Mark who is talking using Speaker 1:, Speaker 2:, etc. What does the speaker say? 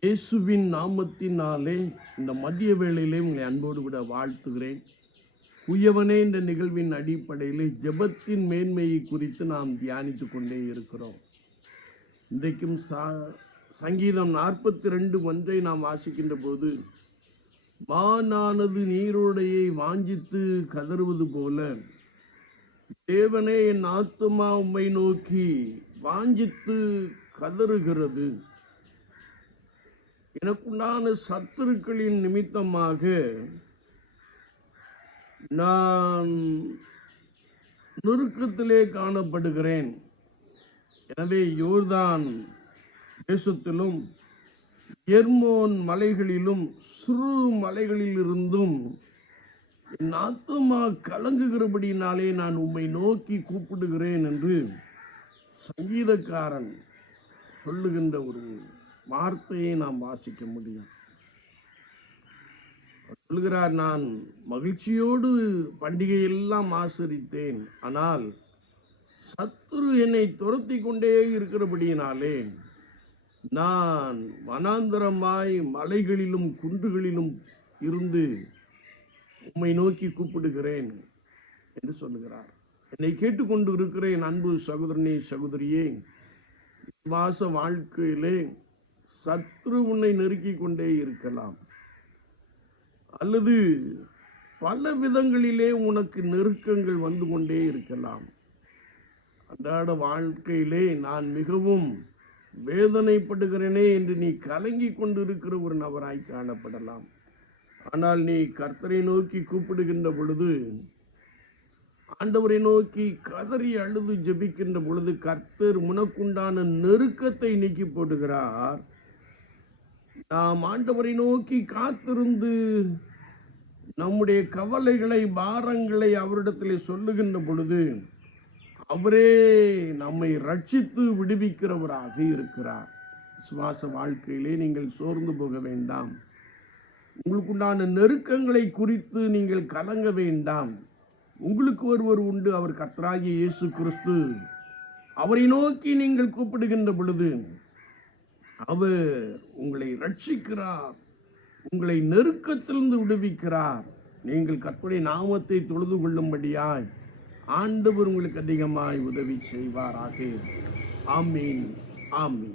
Speaker 1: இயேசுவின் நாமத்தினாலே இந்த மதிய வேளையிலே உங்களை அன்போடு கூட வாழ்த்துகிறேன். உயவனே இந்த நிகழ்வின் அடிப்படையில் ஜெபத்தின் மேன்மையை குறித்து நாம் தியானித்து கொண்டே இருக்கிறோம். இன்றைக்கும் சா- சங்கீதம் நாற்பத்தி ரெண்டு ஒன்றை நாம் வாசிக்கின்ற போது வானானது நீரோடையை வாஞ்சித்து கதறுவது போல தேவனே என் ஆத்துமா உம்மை நோக்கி வாஞ்சித்து கதறுகிறது. எனக்குண்டான சத்துருக்களின் நிமித்தமாக நான் நுருக்கத்திலே காணப்படுகிறேன். எனவே யோர்தான் தேசத்திலும் எர்மோன் மலைகளிலும் சிறு மலைகளிலிருந்தும் என் ஆத்துமா கலங்குகிறபடினாலே நான் உம்மை நோக்கி கூப்பிடுகிறேன் என்று சங்கீதக்காரன் சொல்லுகின்ற ஒரு வார்த்தையை நாம் வாசிக்க முடியும். சொல்கிறார் சொல்லுகிறார் நான் மகிழ்ச்சியோடு பண்டிகையெல்லாம் ஆசரித்தேன். ஆனால் சத்துரு என்னை துரத்தி கொண்டே இருக்கிறபடியினாலே நான் வனாந்தரமாய் மலைகளிலும் குன்றுகளிலும் இருந்து உம்மை நோக்கி கூப்பிடுகிறேன் என்று சொல்லுகிறார். என்னை கேட்டுக்கொண்டு இருக்கிறேன் அன்பு சகோதரனே சகோதரியே. விசுவாச வாழ்க்கையிலே சத்ரு உன்னை நெருக்கிக் கொண்டே இருக்கலாம். அல்லது பல விதங்களிலே உனக்கு நெருக்கங்கள் வந்து கொண்டே இருக்கலாம். அன்றாட வாழ்க்கையிலே நான் மிகவும் வேதனைப்படுகிறேனே என்று நீ கலங்கி கொண்டிருக்கிற ஒரு நபராய் காணப்படலாம். ஆனால் நீ கர்த்தரை நோக்கி கூப்பிடுகின்ற பொழுது ஆண்டவரை நோக்கி கதறி அழுது ஜெபிக்கின்ற பொழுது கர்த்தர் உனக்குண்டான நெருக்கத்தை நீக்கி போடுகிறார். நாம் ஆண்டவரை நோக்கி காத்திருந்து நம்முடைய கவலைகளை பாரங்களை அவரிடத்தில் சொல்லுகின்ற பொழுது அவரே நம்மை ரட்சித்து விடுவிக்கிறவராக இருக்கிறார். சுவாச வாழ்க்கையிலே நீங்கள் சோர்ந்து போக வேண்டாம். உங்களுக்குண்டான நெருக்கங்களை குறித்து நீங்கள் கலங்க வேண்டாம். உங்களுக்கு ஒருவர் உண்டு அவர் கர்த்தராகிய இயேசு கிறிஸ்து. அவரை நோக்கி நீங்கள் கூப்பிடுகின்ற பொழுது அவர் உங்களை ரட்சிக்கிறார் உங்களை நெருக்கத்திலிருந்து விடுவிக்கிறார். நீங்கள் கற்பனை நாமத்தை தொழுது கொள்ளும்படியாய் ஆண்டவர் உங்களுக்கு அதிகமாய் உதவி செய்வாராக. ஆமீன். ஆமீன்.